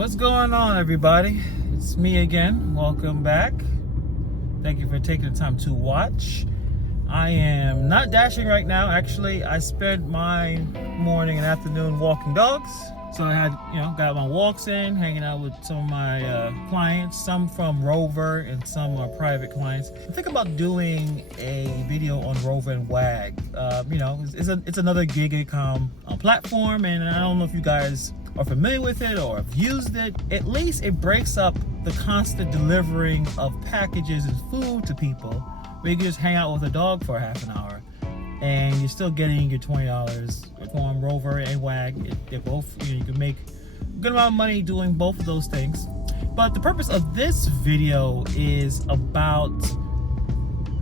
What's going on, everybody? It's me again. Welcome back. Thank you for taking the time to watch. I am not dashing right now. Actually, I spent my morning and afternoon walking dogs. So I had, got my walks in, hanging out with some of my clients, some from Rover and some are private clients. I think about doing a video on Rover and Wag. It's another gig income platform, and I don't know if you guys are familiar with it or have used it. At least it breaks up the constant delivering of packages and food to people, where you can just hang out with a dog for half an hour and you're still getting your $20 from Rover and Wag. They're both, you can make a good amount of money doing both of those things. But the purpose of this video is about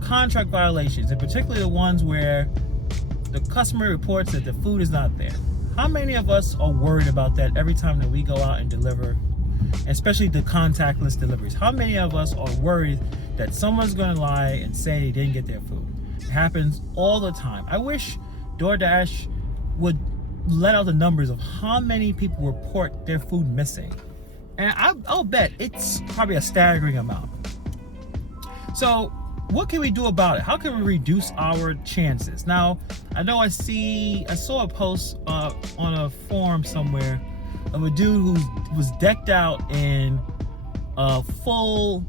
contract violations, and particularly the ones where the customer reports that the food is not there. How many of us are worried about that every time that we go out and deliver, especially the contactless deliveries? How many of us are worried that someone's going to lie and say they didn't get their food? It happens all the time. I wish DoorDash would let out the numbers of how many people report their food missing. And I'll bet it's probably a staggering amount. So what can we do about it? How can we reduce our chances? Now, I know I saw a post on a forum somewhere of a dude who was decked out in a full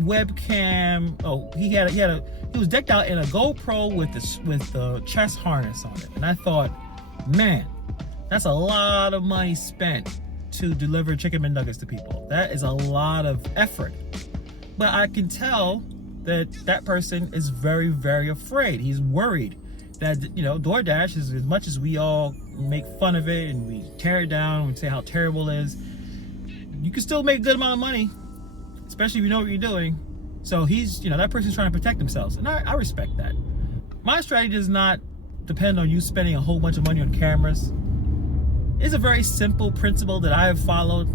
webcam. He was decked out in a GoPro with the chest harness on it. And I thought, man, that's a lot of money spent to deliver chicken McNuggets to people. That is a lot of effort. But I can tell that person is very, very afraid. He's worried that, DoorDash is, as much as we all make fun of it and we tear it down and say how terrible it is, you can still make a good amount of money, especially if you know what you're doing. So he's, that person's trying to protect themselves, and I respect that. My strategy does not depend on you spending a whole bunch of money on cameras. It's a very simple principle that I have followed,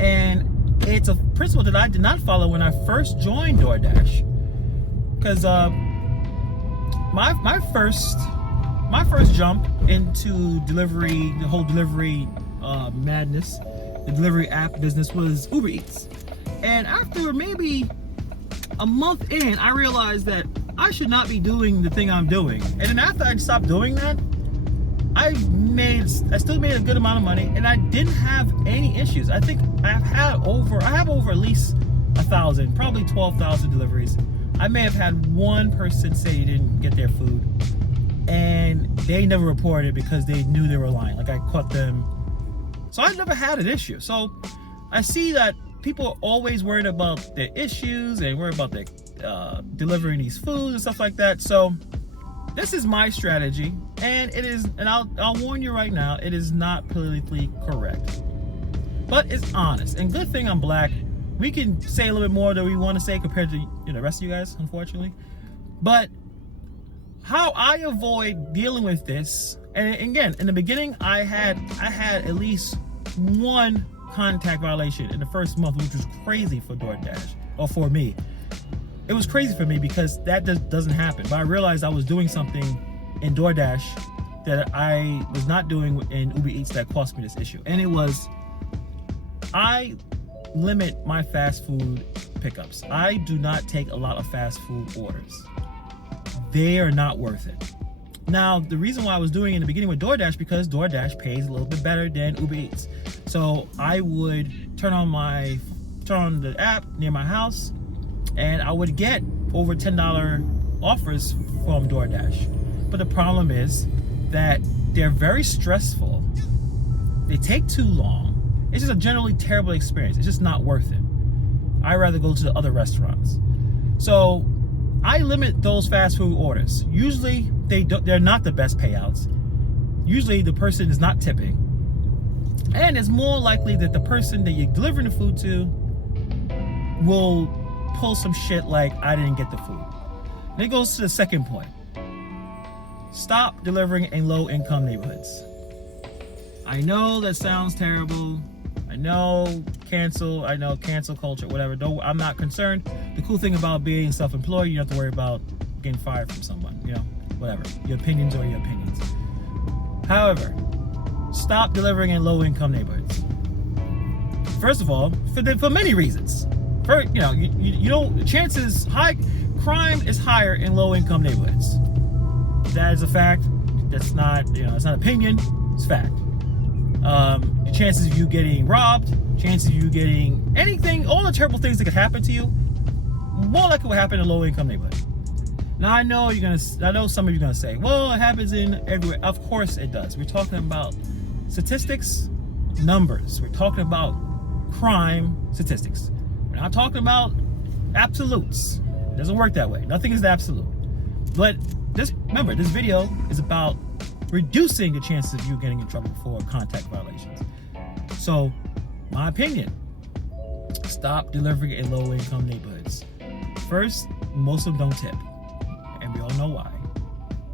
and it's a principle that I did not follow when I first joined DoorDash, because my first jump into delivery, the whole delivery madness, the delivery app business, was Uber Eats. And after maybe a month in, I realized that I should not be doing the thing I'm doing. And then after I stopped doing that, I still made a good amount of money, and I didn't have any issues. I think I have over at least 1,000, probably 12,000 deliveries. I may have had one person say they didn't get their food, and they never reported because they knew they were lying. Like, I caught them. So I never had an issue. So I see that people are always worried about their issues and worried about their delivering these foods and stuff like that. So this is my strategy, and it is, and I'll warn you right now, it is not politically correct, but it's honest. And good thing I'm black. We can say a little bit more than we want to say compared to the rest of you guys, unfortunately. But how I avoid dealing with this, and again, in the beginning, I had at least one contact violation in the first month, which was crazy for DoorDash, or for me. It was crazy for me because that doesn't happen. But I realized I was doing something in DoorDash that I was not doing in Uber Eats that cost me this issue. And it was, I limit my fast food pickups. I do not take a lot of fast food orders. They are not worth it. Now, the reason why I was doing it in the beginning with DoorDash, because DoorDash pays a little bit better than Uber Eats. So I would turn on the app near my house, and I would get over $10 offers from DoorDash. But the problem is that they're very stressful. They take too long. It's just a generally terrible experience. It's just not worth it. I'd rather go to the other restaurants. So I limit those fast food orders. Usually they're not the best payouts. Usually the person is not tipping. And it's more likely that the person that you're delivering the food to will pull some shit like, I didn't get the food. And it goes to the second point. Stop delivering in low-income neighborhoods. I know that sounds terrible. I know cancel culture, whatever. I'm not concerned. The cool thing about being self-employed, you don't have to worry about getting fired from someone, whatever. Your opinions are your opinions. However, stop delivering in low-income neighborhoods. First of all, for many reasons. You know, crime is higher in low-income neighborhoods. That is a fact. That's not, it's not opinion. It's fact. The chances of you getting robbed, chances of you getting anything, all the terrible things that could happen to you, more likely will happen in a low-income neighborhood. Now I know some of you are gonna say, well, it happens in everywhere. Of course it does. We're talking about statistics, numbers. We're talking about crime statistics. We're not talking about absolutes. It doesn't work that way. Nothing is absolute. But remember, this video is about reducing the chances of you getting in trouble for contact violations. So, my opinion, stop delivering in low-income neighborhoods. First, most of them don't tip, and we all know why.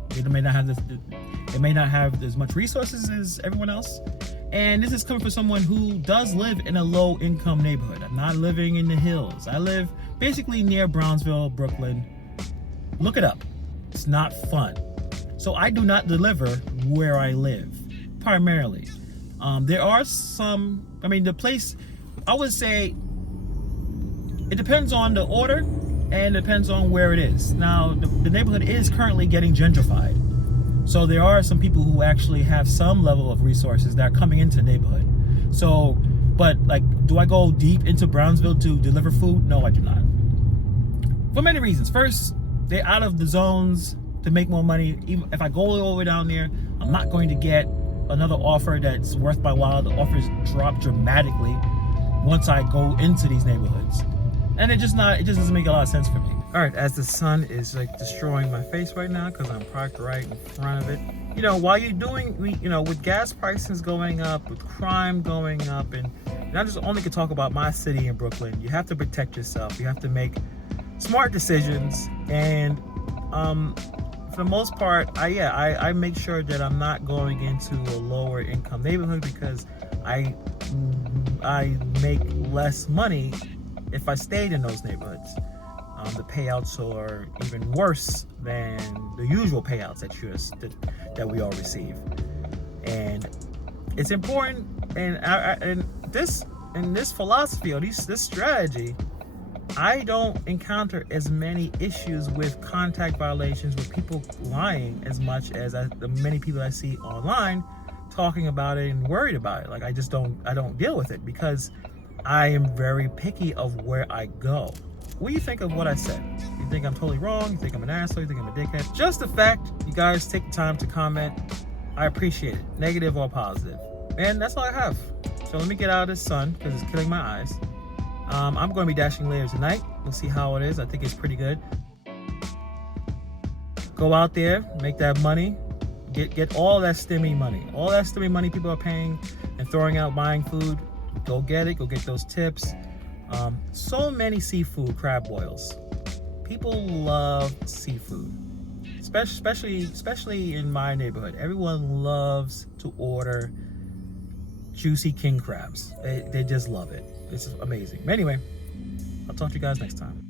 They may not have as much resources as everyone else. And this is coming from someone who does live in a low-income neighborhood. I'm not living in the hills. I live basically near Brownsville, Brooklyn. Look it up. It's not fun. So I do not deliver where I live, primarily. There are some, the place, I would say, it depends on the order and depends on where it is. Now, the neighborhood is currently getting gentrified. So there are some people who actually have some level of resources that are coming into the neighborhood. So, but do I go deep into Brownsville to deliver food? No, I do not. For many reasons. First, they're out of the zones to make more money. Even if I go all the way down there, I'm not going to get another offer that's worth my while. The offers drop dramatically once I go into these neighborhoods. And it just doesn't make a lot of sense for me. All right, as the sun is destroying my face right now because I'm parked right in front of it. While you're doing, with gas prices going up, with crime going up, and I just only can talk about my city in Brooklyn, you have to protect yourself. You have to make smart decisions. And for the most part, I make sure that I'm not going into a lower income neighborhood because I make less money if I stayed in those neighborhoods. The payouts are even worse than the usual payouts that we all receive, and it's important. And this philosophy or this strategy, I don't encounter as many issues with contact violations, with people lying as much as the many people I see online talking about it and worried about it. I don't deal with it because I am very picky of where I go. What do you think of what I said? You think I'm totally wrong? You think I'm an asshole? You think I'm a dickhead? Just the fact you guys take the time to comment, I appreciate it, negative or positive. And that's all I have. So let me get out of this sun because it's killing my eyes. I'm going to be dashing later tonight. We'll see how it is. I think it's pretty good. Go out there, make that money, get all that stimmy money. All that stimmy money people are paying and throwing out buying food. Go get it. Go get those tips. So many seafood crab boils. People love seafood, especially in my neighborhood. Everyone loves to order juicy king crabs. They just love it. It's amazing. Anyway, I'll talk to you guys next time.